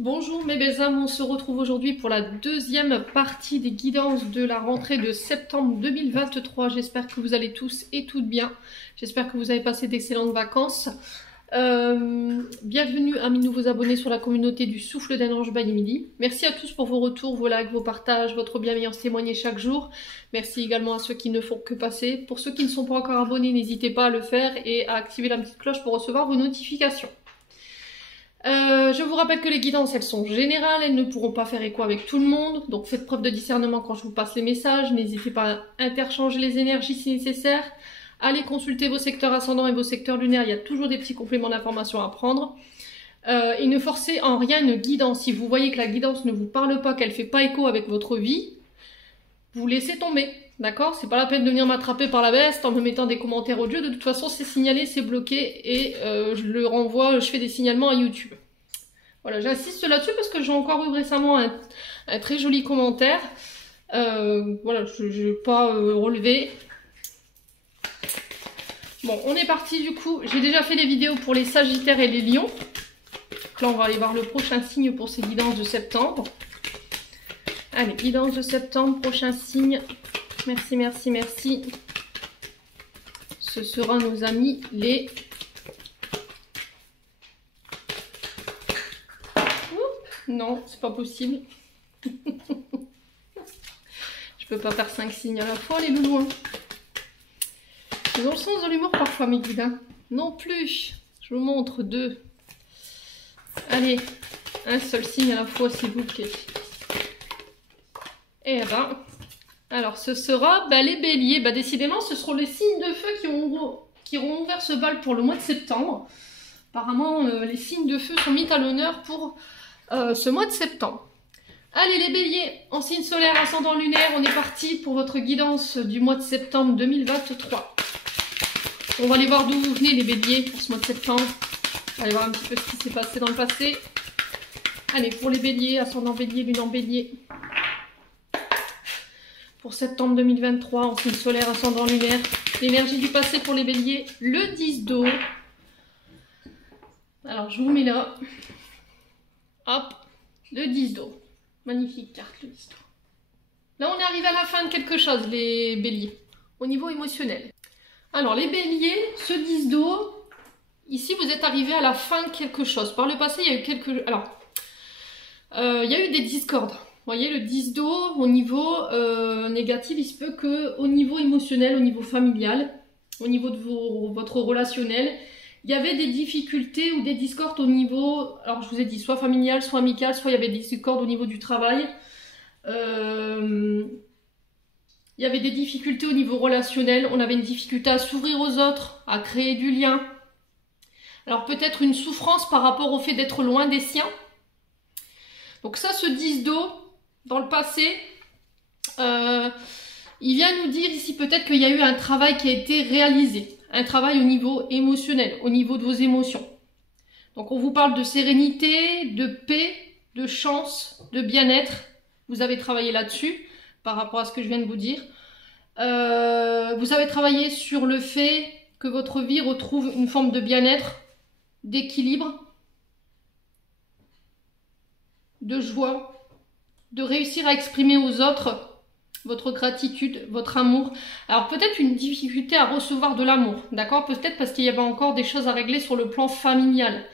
Bonjour mes belles âmes, on se retrouve aujourd'hui pour la deuxième partie des guidances de la rentrée de septembre 2023. J'espère que vous allez tous et toutes bien. J'espère que vous avez passé d'excellentes vacances. Bienvenue à mes nouveaux abonnés sur la communauté du Souffle d'un Ange by Emily. Merci à tous pour vos retours, vos likes, vos partages, votre bienveillance témoignée chaque jour. Merci également à ceux qui ne font que passer. Pour ceux qui ne sont pas encore abonnés, n'hésitez pas à le faire et à activer la petite cloche pour recevoir vos notifications. Je vous rappelle que les guidances, elles sont générales, elles ne pourront pas faire écho avec tout le monde, donc faites preuve de discernement quand je vous passe les messages, n'hésitez pas à interchanger les énergies si nécessaire, allez consulter vos secteurs ascendants et vos secteurs lunaires, il y a toujours des petits compléments d'information à prendre, et ne forcez en rien une guidance. Si vous voyez que la guidance ne vous parle pas, qu'elle ne fait pas écho avec votre vie, vous laissez tomber. D'accord? C'est pas la peine de venir m'attraper par la veste en me mettant des commentaires audio. De toute façon, c'est signalé, c'est bloqué et je le renvoie, je fais des signalements à YouTube. Voilà, j'insiste là-dessus parce que j'ai encore eu récemment un très joli commentaire. Voilà, je ne vais pas relever. Bon, on est parti du coup. J'ai déjà fait les vidéos pour les Sagittaires et les Lions. Donc là, on va aller voir le prochain signe pour ces guidances de septembre. Allez, guidance de septembre, prochain signe. Merci, merci, merci. Ce sera nos amis les... Non, c'est pas possible. Je peux pas faire 5 signes à la fois, les loulous. Hein. Ils ont le sens de l'humour parfois, mes guides. Hein. Non plus. Je vous montre 2. Allez, un seul signe à la fois, s'il vous plaît. Et ben... Alors, ce sera les béliers. Décidément, ce seront les signes de feu qui auront ouvert ce bal pour le mois de septembre. Apparemment, les signes de feu sont mis à l'honneur pour ce mois de septembre. Allez, les béliers, en signe solaire, ascendant lunaire, on est parti pour votre guidance du mois de septembre 2023. On va aller voir d'où vous venez, les béliers, pour ce mois de septembre. On va aller voir un petit peu ce qui s'est passé dans le passé. Allez, pour les béliers, ascendant bélier, lune en bélier. Pour septembre 2023, en signe solaire, ascendant lunaire. L'énergie du passé pour les béliers, le 10 d'eau. Alors, je vous mets là. Hop, le 10 d'eau. Magnifique carte, le 10 d'eau. Là, on est arrivé à la fin de quelque chose, les béliers, au niveau émotionnel. Alors, les béliers, ce 10 d'eau, ici, vous êtes arrivé à la fin de quelque chose. Par le passé, il y a eu quelques... Alors, il y a eu des discordes. Vous voyez, le 10 d'eau, au niveau négatif, il se peut qu'au niveau émotionnel, au niveau familial, au niveau de votre relationnel, il y avait des difficultés ou des discordes au niveau, alors je vous ai dit, soit familial, soit amical, soit il y avait des discordes au niveau du travail. Il y avait des difficultés au niveau relationnel, on avait une difficulté à s'ouvrir aux autres, à créer du lien. Alors peut-être une souffrance par rapport au fait d'être loin des siens. Donc ça, ce 10 d'eau, dans le passé, il vient nous dire ici peut-être qu'il y a eu un travail qui a été réalisé, un travail au niveau émotionnel, au niveau de vos émotions. Donc on vous parle de sérénité, de paix, de chance, de bien-être. Vous avez travaillé là-dessus par rapport à ce que je viens de vous dire. Vous avez travaillé sur le fait que votre vie retrouve une forme de bien-être, d'équilibre, de joie, de réussir à exprimer aux autres votre gratitude, votre amour. Alors peut-être une difficulté à recevoir de l'amour, d'accord? Peut-être parce qu'il y avait encore des choses à régler sur le plan familial,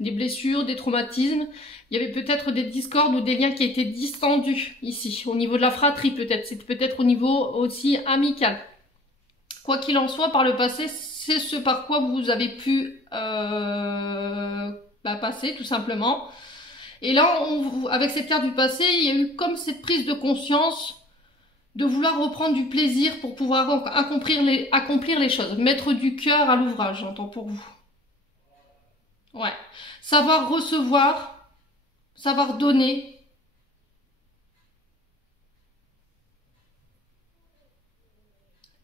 des blessures, des traumatismes. Il y avait peut-être des discordes ou des liens qui étaient distendus ici, au niveau de la fratrie peut-être. C'était peut-être au niveau aussi amical. Quoi qu'il en soit, par le passé, c'est ce par quoi vous avez pu passer tout simplement. Et là, avec cette carte du passé, il y a eu comme cette prise de conscience de vouloir reprendre du plaisir pour pouvoir accomplir les choses. Mettre du cœur à l'ouvrage, j'entends pour vous. Ouais. Savoir recevoir, savoir donner.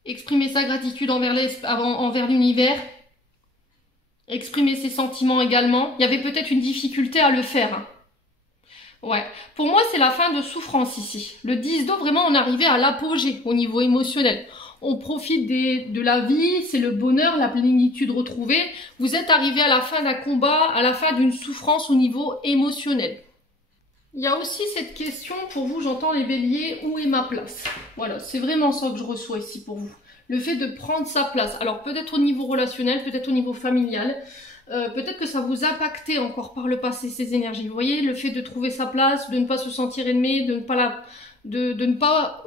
Exprimer sa gratitude envers l'univers. Exprimer ses sentiments également. Il y avait peut-être une difficulté à le faire. Ouais, pour moi c'est la fin de souffrance ici. Le 10 d'eau, vraiment on arrivait à l'apogée au niveau émotionnel. On profite de la vie, c'est le bonheur, la plénitude retrouvée. Vous êtes arrivé à la fin d'un combat, à la fin d'une souffrance au niveau émotionnel. Il y a aussi cette question pour vous, j'entends les béliers, où est ma place? Voilà, c'est vraiment ça que je reçois ici pour vous. Le fait de prendre sa place. Alors peut-être au niveau relationnel, peut-être au niveau familial, peut-être que ça vous impactait encore par le passé ces énergies. Vous voyez, le fait de trouver sa place, de ne pas se sentir aimé, de ne pas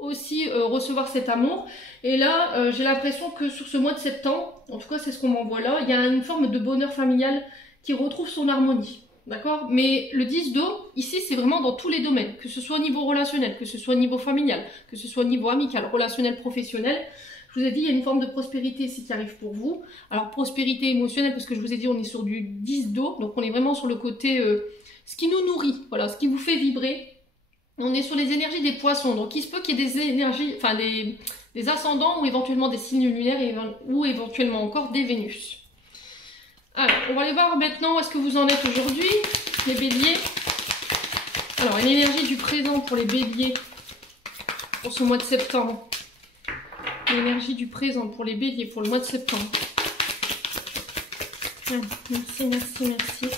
aussi recevoir cet amour. Et là, j'ai l'impression que sur ce mois de septembre, en tout cas c'est ce qu'on m'envoie là, il y a une forme de bonheur familial qui retrouve son harmonie. D'accord? Mais le 10 d'eau, ici, c'est vraiment dans tous les domaines, que ce soit au niveau relationnel, que ce soit au niveau familial, que ce soit au niveau amical, relationnel, professionnel. Je vous ai dit, il y a une forme de prospérité ici qui arrive pour vous. Alors, prospérité émotionnelle, parce que je vous ai dit, on est sur du 10 d'eau, donc on est vraiment sur le côté, ce qui nous nourrit, voilà, ce qui vous fait vibrer. On est sur les énergies des poissons, donc il se peut qu'il y ait des énergies, enfin des ascendants ou éventuellement des signes lunaires ou éventuellement encore des Vénus. Alors, on va aller voir maintenant où est-ce que vous en êtes aujourd'hui, les béliers. Alors, une énergie du présent pour les béliers pour ce mois de septembre. L'énergie du présent pour les béliers pour le mois de septembre. Merci, merci, merci.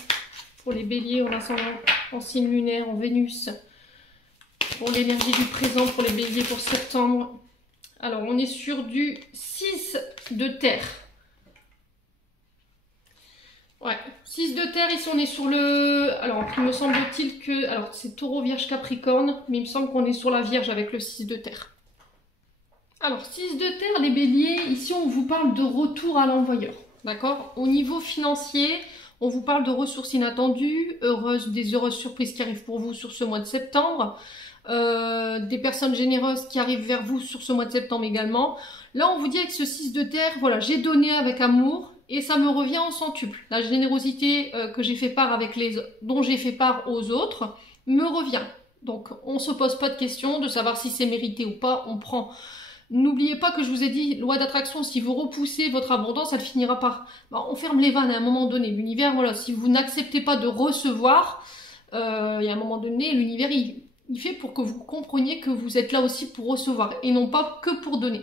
Pour les béliers, on ascendant en signe lunaire, en Vénus. Pour l'énergie du présent pour les béliers pour septembre. Alors, on est sur du 6 de terre. Ouais, 6 de terre, ici on est sur le... Alors, il me semble-t-il que... Alors, c'est taureau, vierge, capricorne, mais il me semble qu'on est sur la vierge avec le 6 de terre. Alors, 6 de terre, les béliers, ici on vous parle de retour à l'envoyeur, d'accord? Au niveau financier, on vous parle de ressources inattendues, des heureuses surprises qui arrivent pour vous sur ce mois de septembre, des personnes généreuses qui arrivent vers vous sur ce mois de septembre également. Là, on vous dit avec ce 6 de terre, voilà, j'ai donné avec amour, et ça me revient en centuple. La générosité que j'ai fait part dont j'ai fait part aux autres me revient. Donc on ne se pose pas de questions de savoir si c'est mérité ou pas, on prend. N'oubliez pas que je vous ai dit, loi d'attraction, si vous repoussez votre abondance, elle finira par... on ferme les vannes à un moment donné. L'univers, voilà, si vous n'acceptez pas de recevoir, il y a un moment donné, l'univers, il fait pour que vous compreniez que vous êtes là aussi pour recevoir et non pas que pour donner.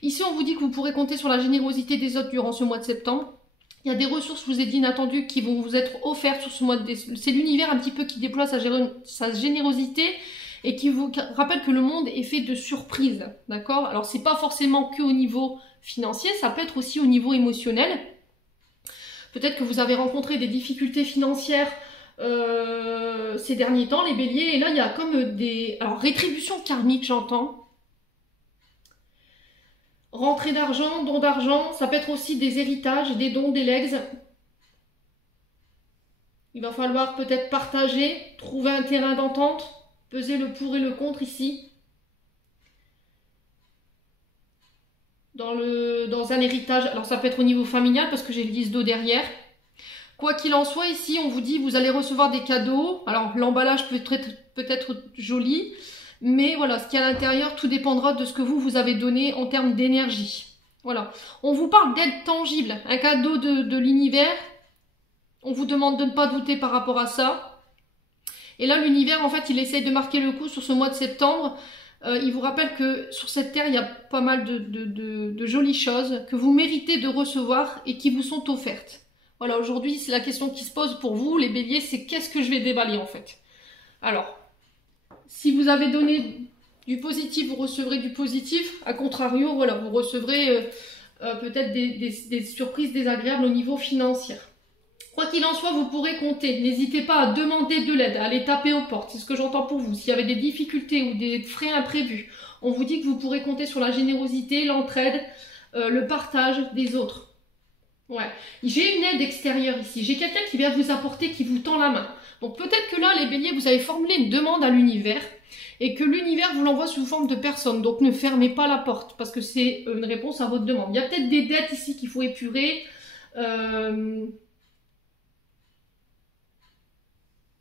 Ici, on vous dit que vous pourrez compter sur la générosité des autres durant ce mois de septembre. Il y a des ressources, je vous ai dit, inattendues qui vont vous être offertes sur ce mois de décembre. C'est l'univers un petit peu qui déploie sa générosité et qui vous rappelle que le monde est fait de surprises. D'accord? Alors, c'est pas forcément que au niveau financier, ça peut être aussi au niveau émotionnel. Peut-être que vous avez rencontré des difficultés financières ces derniers temps, les béliers. Et là, il y a comme des... Alors, rétribution karmique, j'entends. Rentrée d'argent, don d'argent, ça peut être aussi des héritages, des dons, des legs. Il va falloir peut-être partager, trouver un terrain d'entente, peser le pour et le contre ici. Dans un héritage, alors ça peut être au niveau familial parce que j'ai le 10 d'eau derrière. Quoi qu'il en soit, ici on vous dit vous allez recevoir des cadeaux. Alors l'emballage peut être joli. Mais voilà, ce qu'il y a à l'intérieur, tout dépendra de ce que vous avez donné en termes d'énergie. Voilà. On vous parle d'aide tangible, un cadeau de l'univers. On vous demande de ne pas douter par rapport à ça. Et là, l'univers, en fait, il essaye de marquer le coup sur ce mois de septembre. Il vous rappelle que sur cette terre, il y a pas mal de jolies choses que vous méritez de recevoir et qui vous sont offertes. Voilà, aujourd'hui, c'est la question qui se pose pour vous, les béliers, c'est qu'est-ce que je vais déballer en fait? Alors, si vous avez donné du positif, vous recevrez du positif. A contrario, voilà, vous recevrez peut-être des surprises désagréables au niveau financier. Quoi qu'il en soit, vous pourrez compter. N'hésitez pas à demander de l'aide, à aller taper aux portes. C'est ce que j'entends pour vous. S'il y avait des difficultés ou des frais imprévus, on vous dit que vous pourrez compter sur la générosité, l'entraide, le partage des autres. Ouais. J'ai une aide extérieure ici. J'ai quelqu'un qui vient vous apporter, qui vous tend la main. Donc peut-être que là, les béliers, vous avez formulé une demande à l'univers et que l'univers vous l'envoie sous forme de personne. Donc ne fermez pas la porte parce que c'est une réponse à votre demande. Il y a peut-être des dettes ici qu'il faut épurer.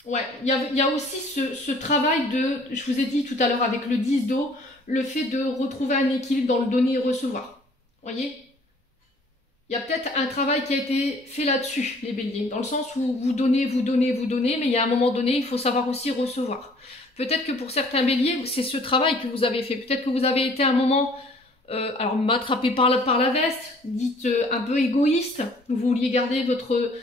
Ouais, il y a aussi ce travail de, je vous ai dit tout à l'heure avec le 10 d'eau, le fait de retrouver un équilibre dans le donner et recevoir. Vous voyez ? Il y a peut-être un travail qui a été fait là-dessus, les béliers, dans le sens où vous donnez, mais il y a un moment donné, il faut savoir aussi recevoir. Peut-être que pour certains béliers, c'est ce travail que vous avez fait. Peut-être que vous avez été à un moment, alors m'attraper par la veste, dites un peu égoïste, vous vouliez garder votre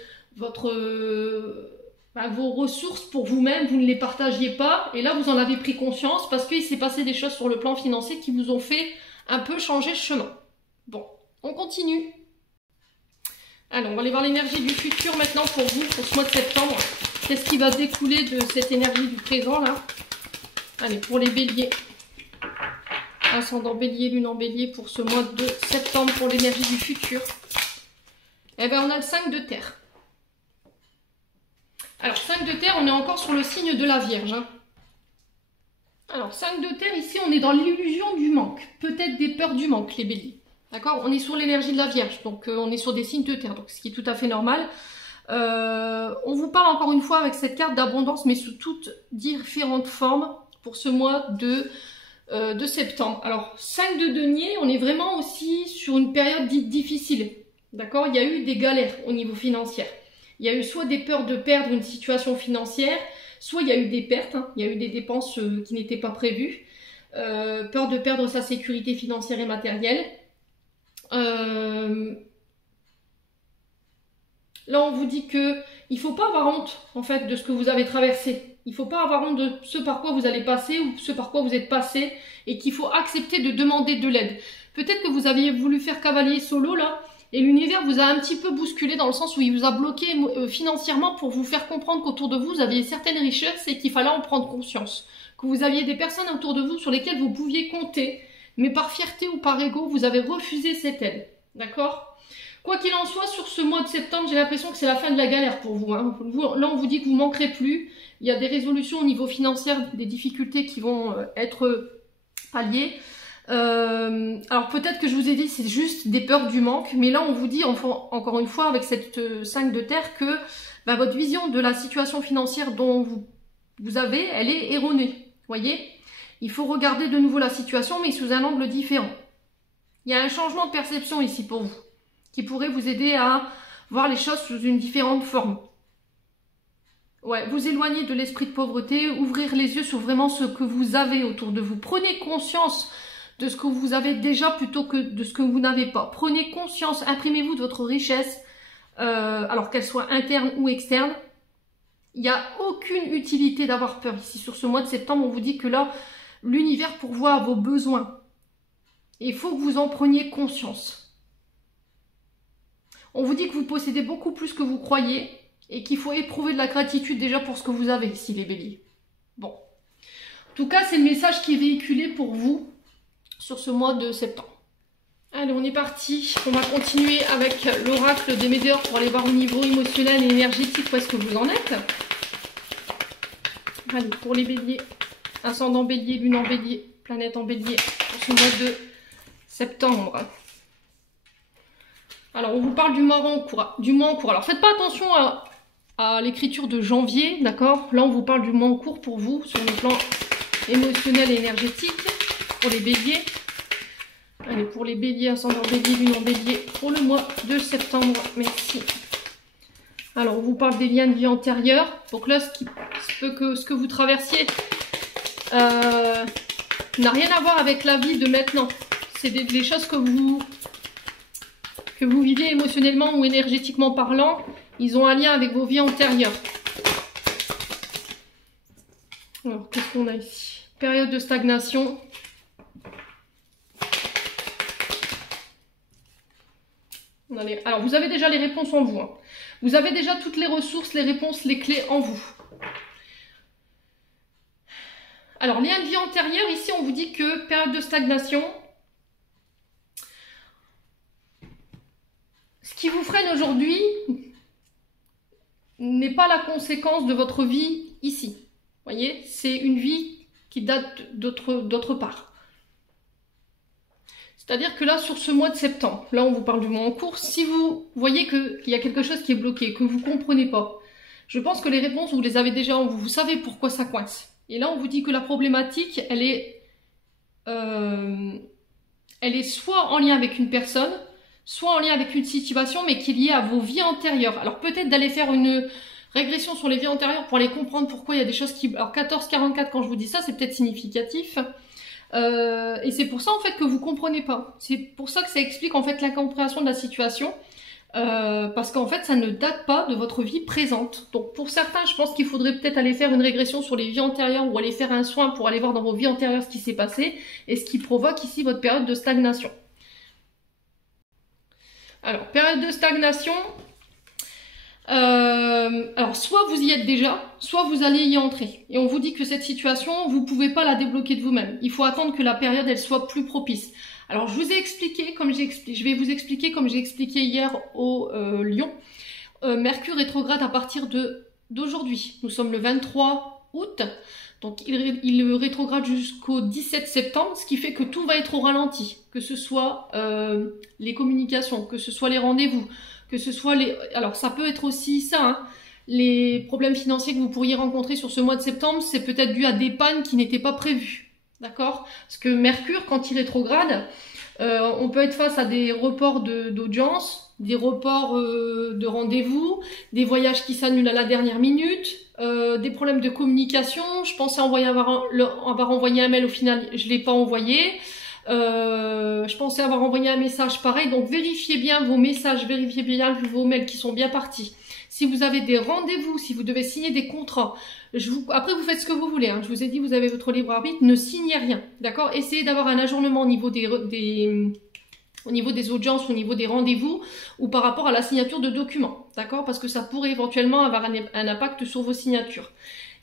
bah, vos ressources pour vous-même, vous ne les partagiez pas. Et là, vous en avez pris conscience parce qu'il s'est passé des choses sur le plan financier qui vous ont fait un peu changer de chemin. Bon, on continue. Alors, on va aller voir l'énergie du futur maintenant pour vous, pour ce mois de septembre. Qu'est-ce qui va découler de cette énergie du présent, là? Allez, pour les béliers. Ascendant bélier, lune en bélier pour ce mois de septembre pour l'énergie du futur. Eh bien, on a le 5 de terre. Alors, 5 de terre, on est encore sur le signe de la Vierge. Hein. Alors, 5 de terre, ici, on est dans l'illusion du manque. Peut-être des peurs du manque, les béliers. D'accord? On est sur l'énergie de la Vierge, donc on est sur des signes de terre, donc ce qui est tout à fait normal. On vous parle encore une fois avec cette carte d'abondance, mais sous toutes différentes formes pour ce mois de septembre. Alors, 5 de denier, on est vraiment aussi sur une période dite difficile. D'accord? Il y a eu des galères au niveau financier. Il y a eu soit des peurs de perdre une situation financière, soit il y a eu des pertes, hein. Il y a eu des dépenses qui n'étaient pas prévues. Peur de perdre sa sécurité financière et matérielle. Là, on vous dit que il faut pas avoir honte, en fait, de ce que vous avez traversé. Il faut pas avoir honte de ce par quoi vous allez passer ou ce par quoi vous êtes passé et qu'il faut accepter de demander de l'aide. Peut-être que vous aviez voulu faire cavalier solo, là, et l'univers vous a un petit peu bousculé dans le sens où il vous a bloqué financièrement pour vous faire comprendre qu'autour de vous, vous aviez certaines richesses et qu'il fallait en prendre conscience. Que vous aviez des personnes autour de vous sur lesquelles vous pouviez compter, mais par fierté ou par ego, vous avez refusé cette aide. D'accord ? Quoi qu'il en soit, sur ce mois de septembre, j'ai l'impression que c'est la fin de la galère pour vous. Hein. Là, on vous dit que vous ne manquerez plus. Il y a des résolutions au niveau financier, des difficultés qui vont être palliées. Alors peut-être que je vous ai dit c'est juste des peurs du manque, mais là on vous dit encore une fois avec cette 5 de terre que bah, votre vision de la situation financière dont vous avez, elle est erronée. Voyez, il faut regarder de nouveau la situation mais sous un angle différent. Il y a un changement de perception ici pour vous qui pourrait vous aider à voir les choses sous une différente forme. Ouais, vous éloigner de l'esprit de pauvreté, ouvrir les yeux sur vraiment ce que vous avez autour de vous. Prenez conscience de ce que vous avez déjà plutôt que de ce que vous n'avez pas. Prenez conscience, imprimez-vous de votre richesse, alors qu'elle soit interne ou externe. Il n'y a aucune utilité d'avoir peur ici. Sur ce mois de septembre, on vous dit que là, l'univers pourvoit à vos besoins. Et il faut que vous en preniez conscience. On vous dit que vous possédez beaucoup plus que vous croyez et qu'il faut éprouver de la gratitude déjà pour ce que vous avez ici, les béliers. Bon. En tout cas, c'est le message qui est véhiculé pour vous sur ce mois de septembre. Allez, on est parti. On va continuer avec l'oracle des Médéors pour aller voir au niveau émotionnel et énergétique où est-ce que vous en êtes. Allez, pour les béliers, ascendant bélier, lune en bélier, planète en bélier pour ce mois de septembre. Alors, on vous parle du mois en cours. Alors, faites pas attention à l'écriture de janvier, d'accord? Là, on vous parle du mois en cours pour vous sur le plan émotionnel et énergétique. Pour les béliers, allez, pour les béliers, ascendant bélier, lune en bélier, pour le mois de septembre, merci. Alors, on vous parle des liens de vie antérieurs. Donc là, ce que vous traversiez n'a rien à voir avec la vie de maintenant. C'est des choses que vous vivez émotionnellement ou énergétiquement parlant. Ils ont un lien avec vos vies antérieures. Alors, qu'est-ce qu'on a ici? Période de stagnation. Alors, vous avez déjà les réponses en vous. Hein. Vous avez déjà toutes les ressources, les réponses, les clés en vous. Alors, lien de vie antérieur, ici, on vous dit que période de stagnation. Ce qui vous freine aujourd'hui n'est pas la conséquence de votre vie ici. Vous voyez, c'est une vie qui date d'autre part. C'est-à-dire que là, sur ce mois de septembre, là on vous parle du mois en cours, si vous voyez qu'il y a quelque chose qui est bloqué, que vous ne comprenez pas, je pense que les réponses, vous les avez déjà en vous, vous savez pourquoi ça coince. Et là, on vous dit que la problématique, elle est soit en lien avec une personne, soit en lien avec une situation, mais qui est liée à vos vies antérieures. Alors peut-être d'aller faire une régression sur les vies antérieures pour aller comprendre pourquoi il y a des choses qui... Alors 14-44, quand je vous dis ça, c'est peut-être significatif. Et c'est pour ça en fait que vous comprenez pas. C'est pour ça que ça explique en fait l'incompréhension de la situation. parce qu'en fait, ça ne date pas de votre vie présente. Donc pour certains, je pense qu'il faudrait peut-être aller faire une régression sur les vies antérieures ou aller faire un soin pour aller voir dans vos vies antérieures ce qui s'est passé et ce qui provoque ici votre période de stagnation. Alors, période de stagnation, alors soit vous y êtes déjà, soit vous allez y entrer. Et on vous dit que cette situation, vous ne pouvez pas la débloquer de vous-même. Il faut attendre que la période elle soit plus propice. Alors je vous ai expliqué, je vais vous expliquer comme j'ai expliqué hier au Lion. Mercure rétrograde à partir d'aujourd'hui. Nous sommes le 23 août. Donc il rétrograde jusqu'au 17 septembre, ce qui fait que tout va être au ralenti. Que ce soit les communications, que ce soit les rendez-vous, que ce soit les... Alors ça peut être aussi ça, hein. Les problèmes financiers que vous pourriez rencontrer sur ce mois de septembre, c'est peut-être dû à des pannes qui n'étaient pas prévues. D'accord? Parce que Mercure, quand il rétrograde, on peut être face à des reports d'audience, des reports de rendez-vous, des voyages qui s'annulent à la dernière minute, des problèmes de communication. Je pensais avoir envoyé un mail, au final, je ne l'ai pas envoyé. Je pensais avoir envoyé un message pareil. Donc, vérifiez bien vos messages, vérifiez bien vos mails qui sont bien partis. Si vous avez des rendez-vous, si vous devez signer des contrats, après vous faites ce que vous voulez, hein. Je vous ai dit, vous avez votre libre arbitre, ne signez rien, d'accord? Essayez d'avoir un ajournement au niveau des audiences, au niveau des rendez-vous, ou par rapport à la signature de documents, d'accord? Parce que ça pourrait éventuellement avoir un impact sur vos signatures.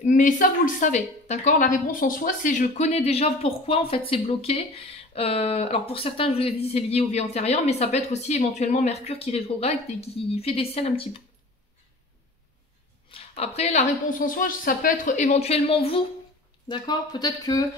Mais ça, vous le savez, d'accord? La réponse en soi, c'est je connais déjà pourquoi en fait c'est bloqué. Alors pour certains, je vous ai dit, c'est lié aux vies antérieures, mais ça peut être aussi éventuellement Mercure qui rétrograde et qui fait des scènes un petit peu. Après, la réponse en soi, ça peut être éventuellement vous, d'accord? Peut-être que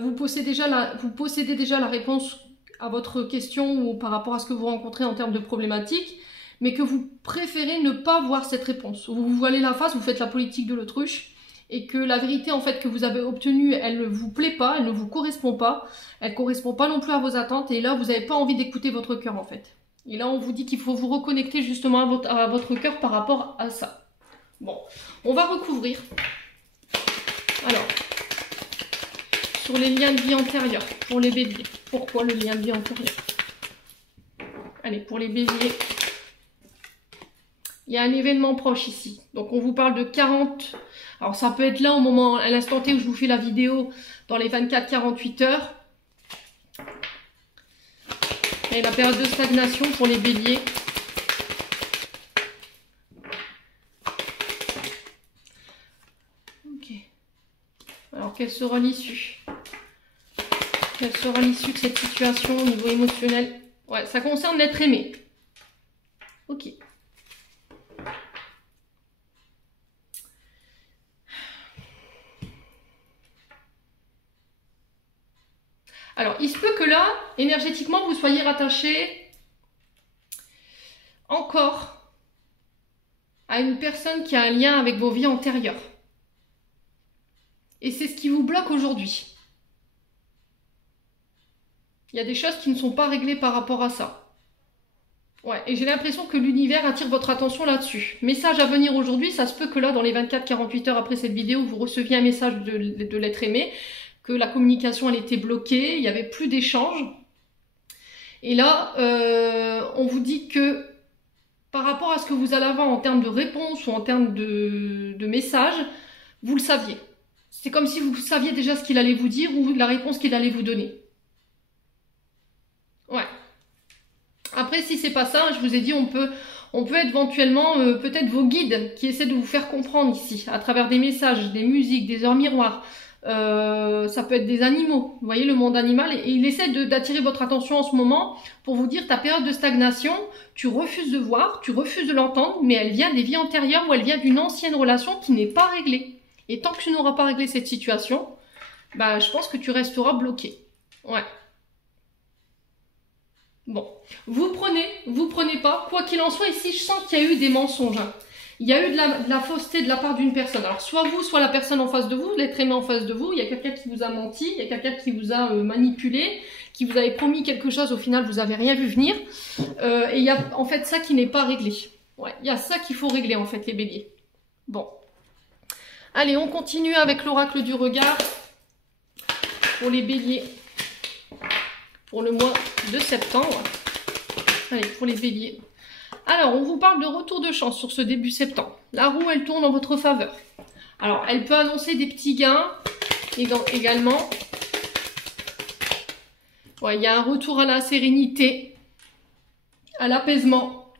vous possédez déjà la réponse à votre question ou par rapport à ce que vous rencontrez en termes de problématiques, mais que vous préférez ne pas voir cette réponse. Vous vous voilez la face, vous faites la politique de l'autruche, et que la vérité en fait que vous avez obtenue, elle ne vous plaît pas, elle ne vous correspond pas, elle ne correspond pas non plus à vos attentes, et là, vous n'avez pas envie d'écouter votre cœur en fait. Et là, on vous dit qu'il faut vous reconnecter justement à votre cœur par rapport à ça. Bon, on va recouvrir. Alors, sur les liens de vie antérieurs, pour les béliers. Pourquoi le lien de vie antérieur? Allez, pour les béliers, il y a un événement proche ici. Donc, on vous parle de 40... Alors, ça peut être là, au moment, à l'instant T où je vous fais la vidéo, dans les 24-48 heures. Et la période de stagnation pour les béliers. Alors, quelle sera l'issue? Quelle sera l'issue de cette situation au niveau émotionnel? Ouais, ça concerne l'être aimé. Ok. Alors, il se peut que là, énergétiquement, vous soyez rattaché encore à une personne qui a un lien avec vos vies antérieures. Et c'est ce qui vous bloque aujourd'hui. Il y a des choses qui ne sont pas réglées par rapport à ça. Ouais, et j'ai l'impression que l'univers attire votre attention là-dessus. Message à venir aujourd'hui, ça se peut que là, dans les 24-48 heures après cette vidéo, vous receviez un message de l'être aimé, que la communication, elle était bloquée, il n'y avait plus d'échange. Et là, on vous dit que par rapport à ce que vous allez avoir en termes de réponse ou en termes de messages, vous le saviez. C'est comme si vous saviez déjà ce qu'il allait vous dire ou la réponse qu'il allait vous donner. Ouais. Après, si c'est pas ça, je vous ai dit, on peut être éventuellement peut-être vos guides qui essaient de vous faire comprendre ici, à travers des messages, des musiques, des heures miroirs. Ça peut être des animaux, vous voyez le monde animal, et il essaie d'attirer votre attention en ce moment pour vous dire ta période de stagnation, tu refuses de voir, tu refuses de l'entendre, mais elle vient des vies antérieures ou elle vient d'une ancienne relation qui n'est pas réglée. Et tant que tu n'auras pas réglé cette situation, bah, je pense que tu resteras bloqué. Ouais. Bon, vous prenez pas. Quoi qu'il en soit, ici, je sens qu'il y a eu des mensonges. Hein. Il y a eu de la fausseté de la part d'une personne. Alors, soit vous, soit la personne en face de vous, l'être aimé en face de vous. Il y a quelqu'un qui vous a menti, il y a quelqu'un qui vous a manipulé, qui vous avait promis quelque chose, au final, vous n'avez rien vu venir. Et il y a en fait ça qui n'est pas réglé. Ouais, il y a ça qu'il faut régler, en fait, les béliers. Bon. Allez, on continue avec l'oracle du regard pour les béliers pour le mois de septembre. Allez, pour les béliers. Alors, on vous parle de retour de chance sur ce début septembre. La roue, elle tourne en votre faveur. Alors, elle peut annoncer des petits gains également. Ouais, il y a un retour à la sérénité, à l'apaisement.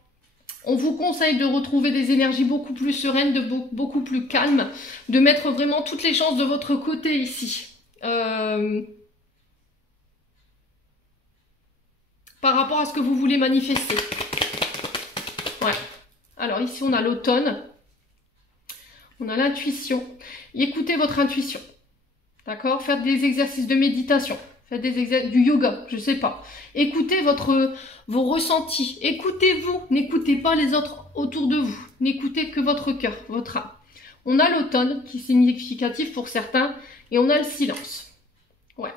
On vous conseille de retrouver des énergies beaucoup plus sereines, beaucoup plus calmes, de mettre vraiment toutes les chances de votre côté ici. Par rapport à ce que vous voulez manifester. Ouais. Alors ici, on a l'automne. On a l'intuition. Écoutez votre intuition. D'accord? Faites des exercices de méditation. Faites du yoga, je sais pas. Écoutez vos ressentis. Écoutez-vous. N'écoutez pas les autres autour de vous. N'écoutez que votre cœur, votre âme. On a l'automne, qui est significatif pour certains. Et on a le silence. Ouais.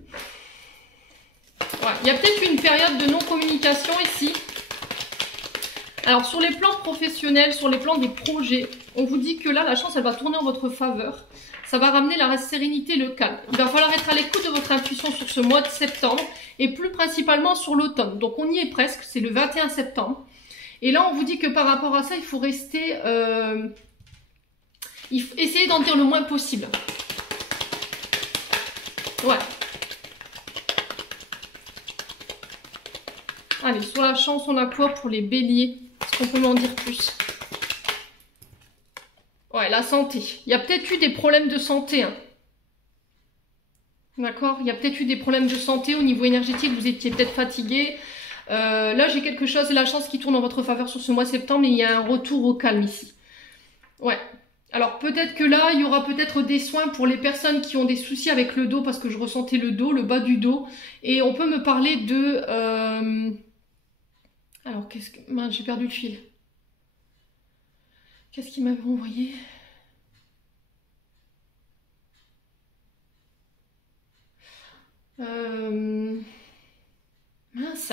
Ouais. Il y a peut-être une période de non-communication ici. Alors, sur les plans professionnels, sur les plans des projets, on vous dit que là, la chance, elle va tourner en votre faveur. Ça va ramener la sérénité, le calme. Il va falloir être à l'écoute de votre intuition sur ce mois de septembre et plus principalement sur l'automne. Donc, on y est presque, c'est le 21 septembre. Et là, on vous dit que par rapport à ça, il faut rester... essayer d'en dire le moins possible. Ouais. Allez, sur la chance, on a quoi pour les béliers? Est-ce qu'on peut m'en dire plus? Ouais, la santé. Il y a peut-être eu des problèmes de santé. Hein. D'accord? Il y a peut-être eu des problèmes de santé au niveau énergétique. Vous étiez peut-être fatigué. Là, j'ai quelque chose, la chance qui tourne en votre faveur sur ce mois de septembre, mais il y a un retour au calme ici. Ouais. Alors, peut-être que là, il y aura peut-être des soins pour les personnes qui ont des soucis avec le dos, parce que je ressentais le dos, le bas du dos. Et on peut me parler de... Alors, qu'est-ce que... Mince, j'ai perdu le fil. Qu'est-ce qu'il m'avait envoyé? Mince.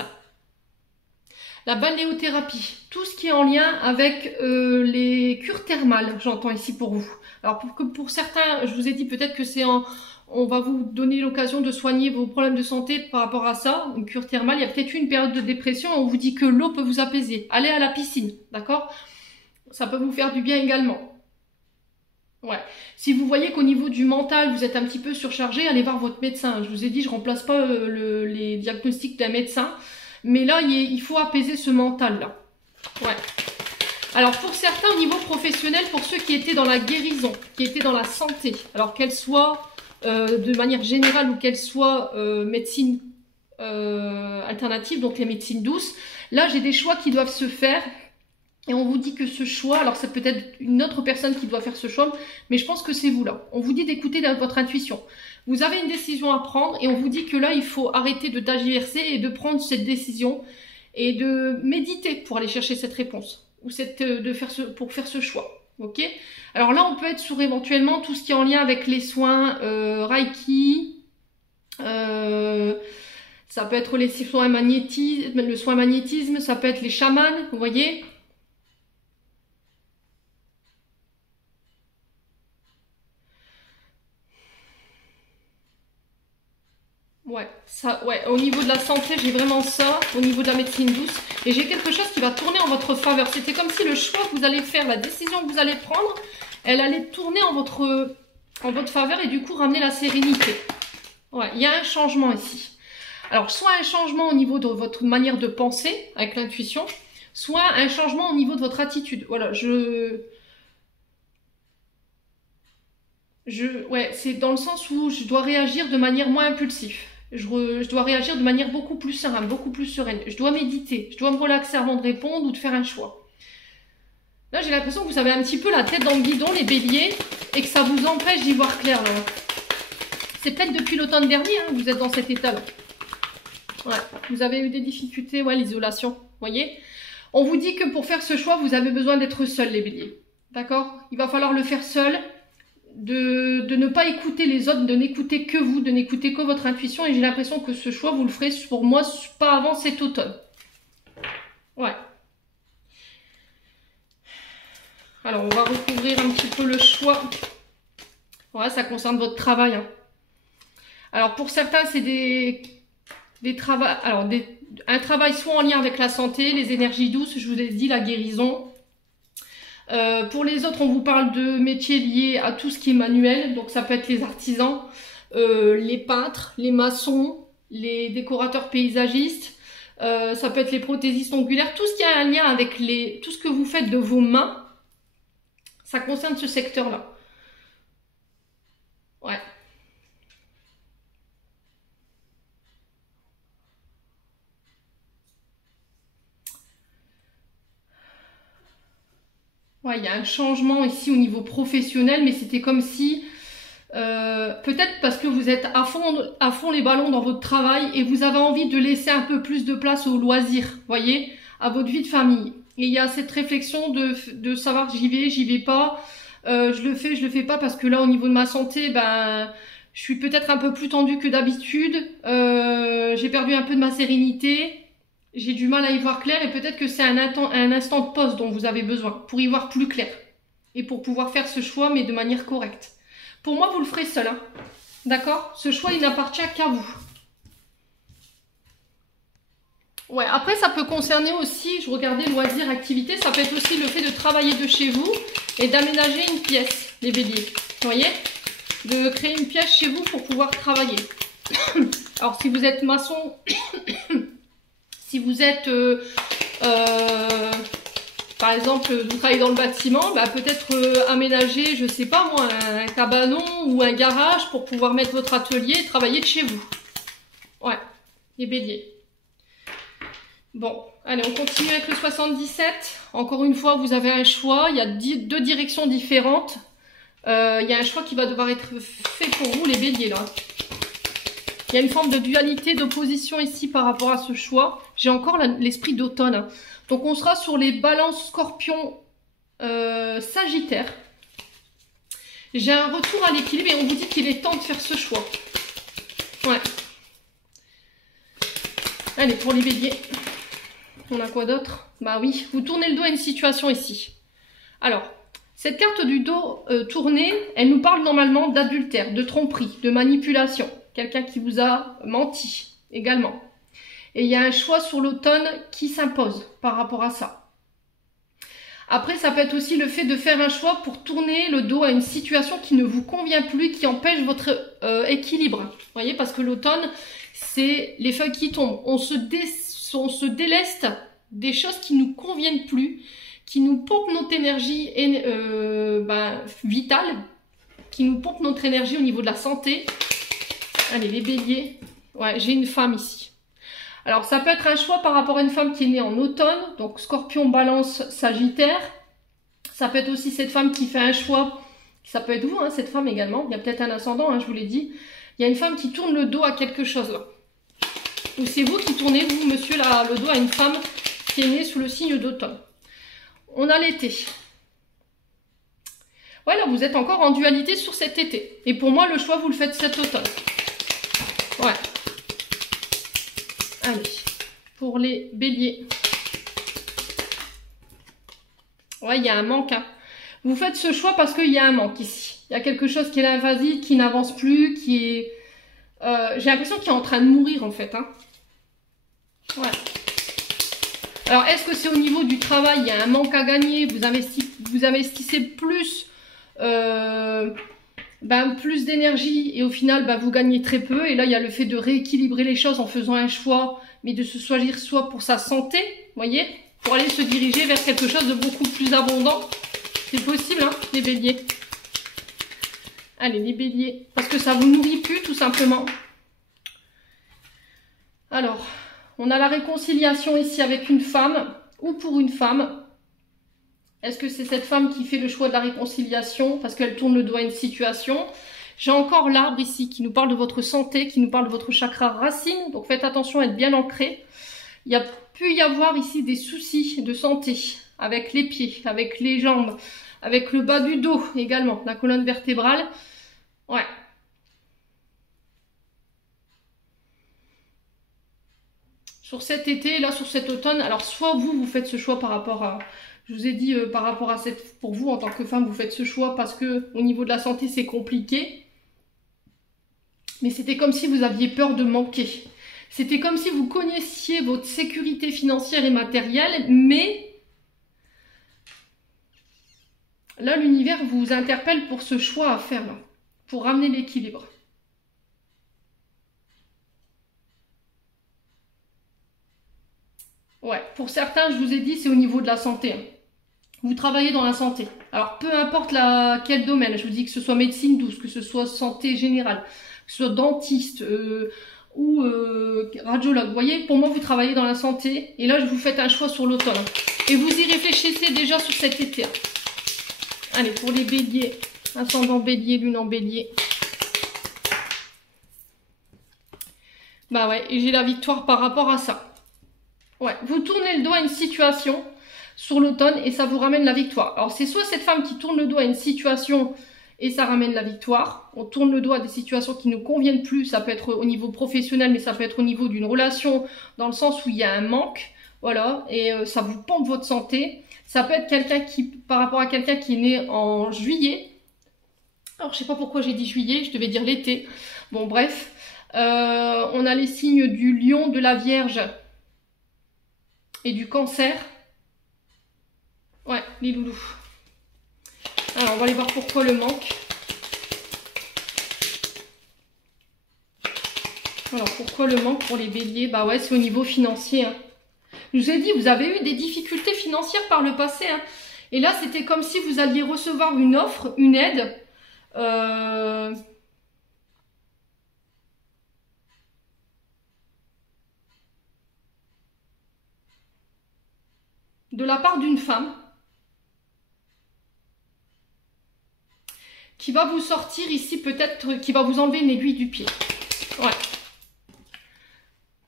La balnéothérapie. Tout ce qui est en lien avec les cures thermales, j'entends ici pour vous. Alors, pour certains, je vous ai dit peut-être que c'est en... On va vous donner l'occasion de soigner vos problèmes de santé par rapport à ça, une cure thermale. Il y a peut-être eu une période de dépression, on vous dit que l'eau peut vous apaiser. Allez à la piscine, d'accord? Ça peut vous faire du bien également. Ouais. Si vous voyez qu'au niveau du mental, vous êtes un petit peu surchargé, allez voir votre médecin. Je vous ai dit, je remplace pas les diagnostics d'un médecin. Mais là, il faut apaiser ce mental-là. Ouais. Alors, pour certains, au niveau professionnel, pour ceux qui étaient dans la guérison, qui étaient dans la santé, alors qu'elle soit de manière générale ou qu'elle soit médecine alternative, donc les médecines douces, là, j'ai des choix qui doivent se faire. Et on vous dit que ce choix, alors c'est peut-être une autre personne qui doit faire ce choix, mais je pense que c'est vous là. On vous dit d'écouter votre intuition. Vous avez une décision à prendre et on vous dit que là, il faut arrêter de tergiverser et de prendre cette décision et de méditer pour aller chercher cette réponse ou pour faire ce choix. Ok? Alors là, on peut être sur éventuellement tout ce qui est en lien avec les soins Reiki, ça peut être les soins magnétisme, le soin magnétisme, ça peut être les chamans, vous voyez? Ouais, ça, ouais, au niveau de la santé, j'ai vraiment ça, au niveau de la médecine douce, et j'ai quelque chose qui va tourner en votre faveur. C'était comme si le choix que vous allez faire, la décision que vous allez prendre, elle allait tourner en votre faveur et du coup ramener la sérénité. Ouais, il y a un changement ici. Alors, soit un changement au niveau de votre manière de penser, avec l'intuition, soit un changement au niveau de votre attitude. Voilà, ouais, c'est dans le sens où je dois réagir de manière moins impulsive. Je dois réagir de manière beaucoup plus sereine, beaucoup plus sereine. Je dois méditer, je dois me relaxer avant de répondre ou de faire un choix. Là, j'ai l'impression que vous avez un petit peu la tête dans le guidon, les béliers, et que ça vous empêche d'y voir clair, là. C'est peut-être depuis l'automne dernier, hein, que vous êtes dans cet état-là. Ouais, vous avez eu des difficultés, ouais, l'isolation, voyez. On vous dit que pour faire ce choix, vous avez besoin d'être seul, les béliers. D'accord? Il va falloir le faire seul. De ne pas écouter les autres, de n'écouter que vous, de n'écouter que votre intuition. Et j'ai l'impression que ce choix, vous le ferez pour moi pas avant cet automne. Ouais. Alors, on va recouvrir un petit peu le choix. Ouais, ça concerne votre travail. Hein. Alors, pour certains, c'est des travaux... Alors, un travail soit en lien avec la santé, les énergies douces, je vous ai dit, la guérison. Pour les autres, on vous parle de métiers liés à tout ce qui est manuel, donc ça peut être les artisans, les peintres, les maçons, les décorateurs paysagistes, ça peut être les prothésistes ongulaires, tout ce qui a un lien avec tout ce que vous faites de vos mains, ça concerne ce secteur-là. Ouais. Ouais, il y a un changement ici au niveau professionnel, mais c'était comme si, peut-être parce que vous êtes à fond les ballons dans votre travail et vous avez envie de laisser un peu plus de place aux loisirs, voyez, à votre vie de famille. Et il y a cette réflexion de savoir j'y vais pas, je le fais pas parce que là au niveau de ma santé, ben, je suis peut-être un peu plus tendue que d'habitude, j'ai perdu un peu de ma sérénité. J'ai du mal à y voir clair et peut-être que c'est un instant de pause dont vous avez besoin pour y voir plus clair et pour pouvoir faire ce choix mais de manière correcte. Pour moi, vous le ferez seul, hein. D'accord? Ce choix, il n'appartient qu'à vous. Ouais, après, ça peut concerner aussi, je regardais loisirs, activités, ça peut être aussi le fait de travailler de chez vous et d'aménager une pièce, les béliers. Vous voyez? De créer une pièce chez vous pour pouvoir travailler. Alors, si vous êtes maçon... Si vous êtes, par exemple, vous travaillez dans le bâtiment, bah peut-être aménager, je sais pas moi, un cabanon ou un garage pour pouvoir mettre votre atelier et travailler de chez vous. Ouais, les béliers. Bon, allez, on continue avec le 77. Encore une fois, vous avez un choix. Il y a deux directions différentes. Il y a un choix qui va devoir être fait pour vous, les béliers, là. Il y a une forme de dualité, d'opposition ici par rapport à ce choix. J'ai encore l'esprit d'automne. Hein. Donc on sera sur les balances scorpion sagittaire. J'ai un retour à l'équilibre et on vous dit qu'il est temps de faire ce choix. Ouais. Allez, pour les béliers. On a quoi d'autre? Bah oui, vous tournez le dos à une situation ici. Alors, cette carte du dos tournée, elle nous parle normalement d'adultère, de tromperie, de manipulation. Quelqu'un qui vous a menti également. Et il y a un choix sur l'automne qui s'impose par rapport à ça. Après, ça peut être aussi le fait de faire un choix pour tourner le dos à une situation qui ne vous convient plus, qui empêche votre équilibre. Vous voyez, parce que l'automne, c'est les feuilles qui tombent. On se déleste des choses qui ne nous conviennent plus, qui nous pompent notre énergie vitale, qui nous pompent notre énergie au niveau de la santé. Allez, les béliers. Ouais, j'ai une femme ici. Alors, ça peut être un choix par rapport à une femme qui est née en automne. Donc, scorpion, balance, sagittaire. Ça peut être aussi cette femme qui fait un choix. Ça peut être vous, hein, cette femme également. Il y a peut-être un ascendant, hein, je vous l'ai dit. Il y a une femme qui tourne le dos à quelque chose, là. Ou c'est vous qui tournez, vous, monsieur, là, le dos à une femme qui est née sous le signe d'automne. On a l'été. Ouais, là, vous êtes encore en dualité sur cet été. Et pour moi, le choix, vous le faites cet automne. Ouais. Allez, pour les béliers. Ouais, il y a un manque. Hein. Vous faites ce choix parce qu'il y a un manque ici. Il y a quelque chose qui est invasif, qui n'avance plus, qui est... j'ai l'impression qu'il est en train de mourir, en fait. Hein. Ouais. Alors, est-ce que c'est au niveau du travail, il y a un manque à gagner, vous investissez plus... plus d'énergie et au final vous gagnez très peu et là il y a le fait de rééquilibrer les choses en faisant un choix mais de se choisir soit pour sa santé, vous voyez, pour aller se diriger vers quelque chose de beaucoup plus abondant. C'est possible, hein, les béliers. Allez, les béliers, parce que ça vous nourrit plus tout simplement. Alors, on a la réconciliation ici avec une femme ou pour une femme. Est-ce que c'est cette femme qui fait le choix de la réconciliation parce qu'elle tourne le dos à une situation? J'ai encore l'arbre ici qui nous parle de votre santé, qui nous parle de votre chakra racine. Donc faites attention à être bien ancré. Il y a pu y avoir ici des soucis de santé avec les pieds, avec les jambes, avec le bas du dos également, la colonne vertébrale. Ouais. Sur cet été, là sur cet automne, alors soit vous faites ce choix par rapport à... Je vous ai dit par rapport à cette... Pour vous, en tant que femme, vous faites ce choix parce que au niveau de la santé, c'est compliqué. Mais c'était comme si vous aviez peur de manquer. C'était comme si vous connaissiez votre sécurité financière et matérielle, mais là, l'univers vous interpelle pour ce choix à faire, là, pour ramener l'équilibre. Ouais, pour certains, je vous ai dit, c'est au niveau de la santé. Hein. Vous travaillez dans la santé. Alors, peu importe quel domaine, je vous dis que ce soit médecine douce, que ce soit santé générale, que ce soit dentiste ou radiologue. Vous voyez, pour moi, vous travaillez dans la santé. Et là, je vous fais un choix sur l'automne. Et vous y réfléchissez déjà sur cet été. Allez, pour les béliers, ascendant bélier, lune en bélier. Bah ouais, et j'ai la victoire par rapport à ça. Ouais, vous tournez le dos à une situation sur l'automne et ça vous ramène la victoire. Alors c'est soit cette femme qui tourne le dos à une situation et ça ramène la victoire. On tourne le dos à des situations qui ne conviennent plus. Ça peut être au niveau professionnel, mais ça peut être au niveau d'une relation, dans le sens où il y a un manque. Voilà, et ça vous pompe votre santé. Ça peut être quelqu'un qui, par rapport à quelqu'un qui est né en juillet. Alors je sais pas pourquoi j'ai dit juillet, je devais dire l'été. Bon bref, on a les signes du lion, de la vierge et du cancer. Ouais, les loulous. Alors, on va aller voir pourquoi le manque. Alors, pourquoi le manque pour les béliers? Bah ouais, c'est au niveau financier. Hein. Je vous ai dit, vous avez eu des difficultés financières par le passé. Hein. Et là, c'était comme si vous alliez recevoir une offre, une aide. De la part d'une femme. Qui va vous sortir ici, peut-être, qui va vous enlever une aiguille du pied. Ouais.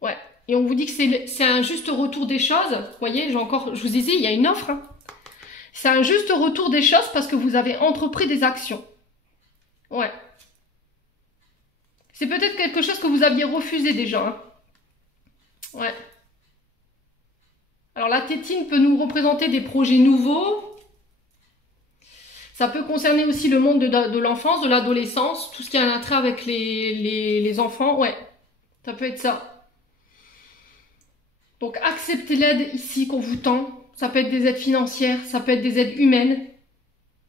Ouais. Et on vous dit que c'est un juste retour des choses. Vous voyez, je vous ai dit, il y a une offre. Hein. C'est un juste retour des choses parce que vous avez entrepris des actions. Ouais. C'est peut-être quelque chose que vous aviez refusé déjà. Hein. Ouais. Alors la tétine peut nous représenter des projets nouveaux. Ça peut concerner aussi le monde de l'enfance, de l'adolescence, tout ce qui a un attrait avec les enfants, ouais, ça peut être ça. Donc acceptez l'aide ici qu'on vous tend, ça peut être des aides financières, ça peut être des aides humaines,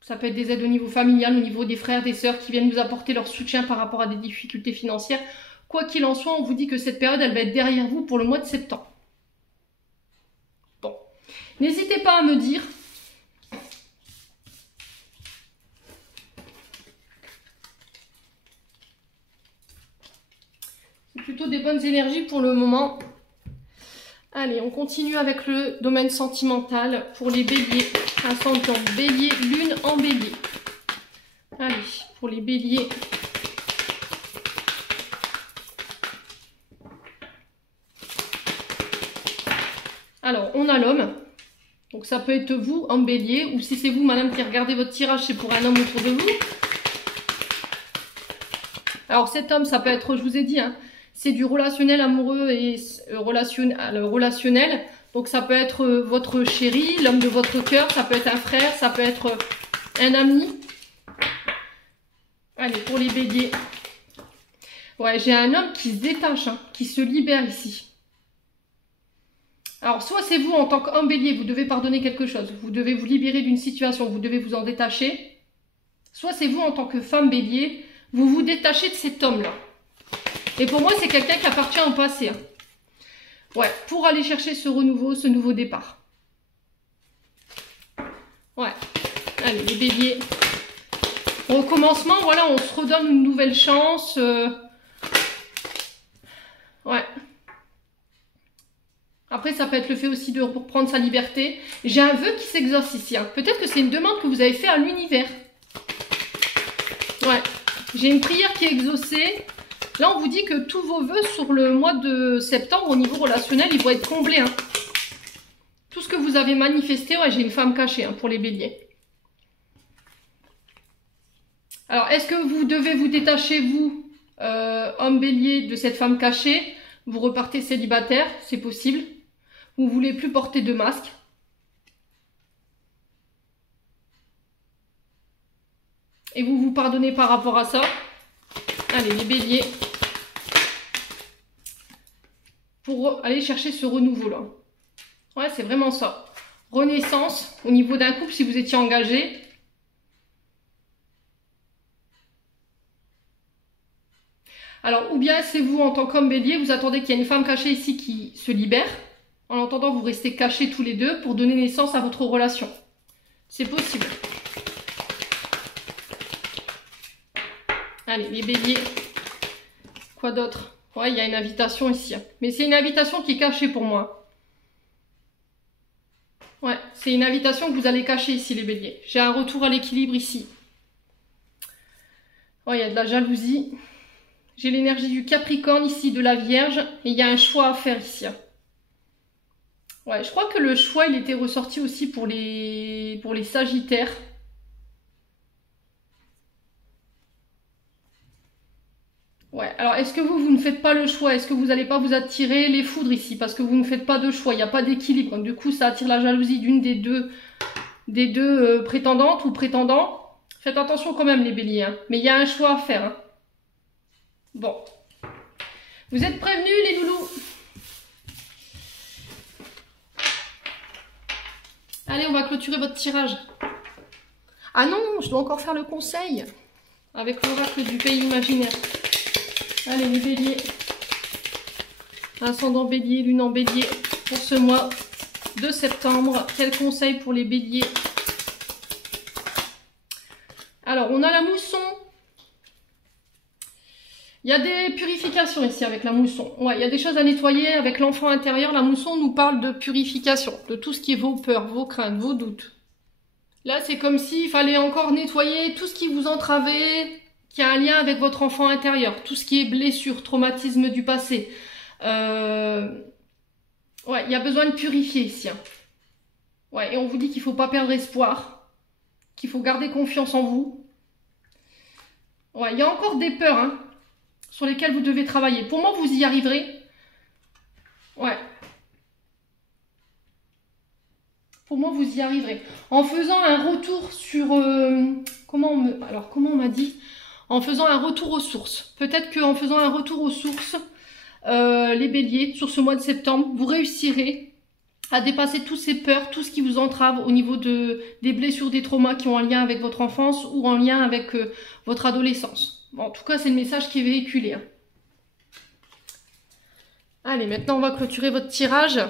ça peut être des aides au niveau familial, au niveau des frères, des sœurs qui viennent nous apporter leur soutien par rapport à des difficultés financières. Quoi qu'il en soit, on vous dit que cette période, elle va être derrière vous pour le mois de septembre. Bon, n'hésitez pas à me dire... Plutôt des bonnes énergies pour le moment. Allez, on continue avec le domaine sentimental pour les béliers. Ascendant bélier, lune en bélier. Allez, pour les béliers. Alors, on a l'homme. Donc ça peut être vous en bélier. Ou si c'est vous, madame, qui regardez votre tirage, c'est pour un homme autour de vous. Alors cet homme, ça peut être, je vous ai dit, hein, c'est du relationnel amoureux et relationnel. Donc ça peut être votre chéri, l'homme de votre cœur, ça peut être un frère, ça peut être un ami. Allez, pour les béliers. Ouais, j'ai un homme qui se détache, hein, qui se libère ici. Alors, soit c'est vous en tant qu'homme bélier, vous devez pardonner quelque chose. Vous devez vous libérer d'une situation, vous devez vous en détacher. Soit c'est vous en tant que femme bélier, vous vous détachez de cet homme-là. Et pour moi, c'est quelqu'un qui appartient au passé. Hein. Ouais, pour aller chercher ce renouveau, ce nouveau départ. Ouais, allez, les béliers. Au commencement, voilà, on se redonne une nouvelle chance. Ouais. Après, ça peut être le fait aussi de reprendre sa liberté. J'ai un vœu qui s'exauce ici. Hein. Peut-être que c'est une demande que vous avez fait à l'univers. Ouais. J'ai une prière qui est exaucée. Là, on vous dit que tous vos vœux sur le mois de septembre, au niveau relationnel, ils vont être comblés. Hein. Tout ce que vous avez manifesté, ouais, j'ai une femme cachée hein, pour les béliers. Alors, est-ce que vous devez vous détacher, vous, homme bélier, de cette femme cachée? Vous repartez célibataire, c'est possible. Vous ne voulez plus porter de masque. Et vous vous pardonnez par rapport à ça. Allez, les béliers. pour aller chercher ce renouveau-là. Ouais, c'est vraiment ça. Renaissance au niveau d'un couple si vous étiez engagé. Alors, ou bien c'est vous en tant qu'homme bélier, vous attendez qu'il y ait une femme cachée ici qui se libère. En attendant, vous restez cachés tous les deux pour donner naissance à votre relation. C'est possible. Allez, les béliers. Quoi d'autre? Ouais, il y a une invitation ici. Mais c'est une invitation qui est cachée pour moi. Ouais, c'est une invitation que vous allez cacher ici, les béliers. J'ai un retour à l'équilibre ici. Ouais, il y a de la jalousie. J'ai l'énergie du Capricorne ici, de la Vierge. Et il y a un choix à faire ici. Ouais, je crois que le choix, il était ressorti aussi pour les Sagittaires. Ouais, alors est-ce que vous ne faites pas le choix? Est-ce que vous n'allez pas vous attirer les foudres ici? Parce que vous ne faites pas de choix, il n'y a pas d'équilibre. Du coup, ça attire la jalousie d'une des deux prétendantes ou prétendants. Faites attention quand même les béliers, hein. Mais il y a un choix à faire. Hein. Bon. Vous êtes prévenus les loulous? Allez, on va clôturer votre tirage. Ah non, je dois encore faire le conseil. Avec l'oracle du pays imaginaire. Allez les béliers. Ascendant bélier, lune en bélier. Pour ce mois de septembre. Quel conseil pour les béliers? Alors, on a la mousson. Il y a des purifications ici avec la mousson. Ouais, il y a des choses à nettoyer avec l'enfant intérieur. La mousson nous parle de purification, de tout ce qui est vos peurs, vos craintes, vos doutes. Là, c'est comme s'il fallait encore nettoyer tout ce qui vous entravait, qui a un lien avec votre enfant intérieur. Tout ce qui est blessure, traumatisme du passé. Ouais, il y a besoin de purifier ici. Hein. Ouais, et on vous dit qu'il ne faut pas perdre espoir, qu'il faut garder confiance en vous. Ouais, il y a encore des peurs, hein, sur lesquelles vous devez travailler. Pour moi, vous y arriverez. Ouais. Pour moi, vous y arriverez. En faisant un retour sur... comment on m'a dit? En faisant un retour aux sources. Peut-être qu'en faisant un retour aux sources, les béliers, sur ce mois de septembre, vous réussirez à dépasser toutes ces peurs, tout ce qui vous entrave au niveau des blessures, des traumas qui ont un lien avec votre enfance ou en lien avec votre adolescence. Bon, en tout cas, c'est le message qui est véhiculé. Hein. Allez, maintenant, on va clôturer votre tirage.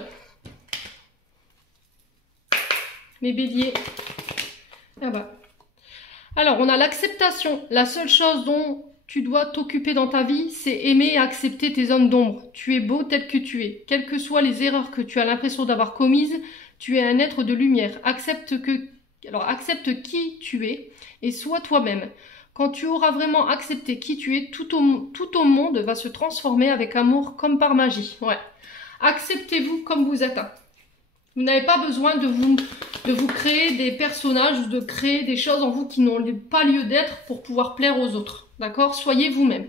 Mes béliers. Ah bah. Alors, on a l'acceptation. La seule chose dont tu dois t'occuper dans ta vie, c'est aimer et accepter tes zones d'ombre. Tu es beau tel que tu es. Quelles que soient les erreurs que tu as l'impression d'avoir commises, tu es un être de lumière. Accepte qui tu es et sois toi-même. Quand tu auras vraiment accepté qui tu es, tout au monde va se transformer avec amour comme par magie. Ouais. Acceptez-vous comme vous êtes. Vous n'avez pas besoin de vous créer des personnages ou de créer des choses en vous qui n'ont pas lieu d'être pour pouvoir plaire aux autres. D'accord? Soyez vous-même.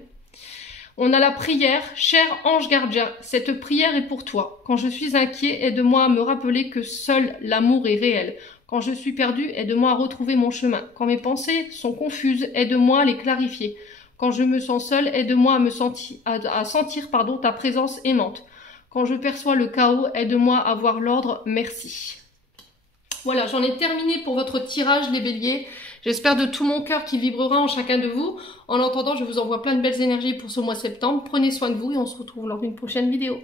On a la prière. Cher ange gardien, cette prière est pour toi. Quand je suis inquiet, aide-moi à me rappeler que seul l'amour est réel. Quand je suis perdu, aide-moi à retrouver mon chemin. Quand mes pensées sont confuses, aide-moi à les clarifier. Quand je me sens seule, aide-moi à sentir ta présence aimante. Quand je perçois le chaos, aide-moi à voir l'ordre. Merci. Voilà, j'en ai terminé pour votre tirage, les béliers. J'espère de tout mon cœur qu'il vibrera en chacun de vous. En attendant, je vous envoie plein de belles énergies pour ce mois de septembre. Prenez soin de vous et on se retrouve lors d'une prochaine vidéo.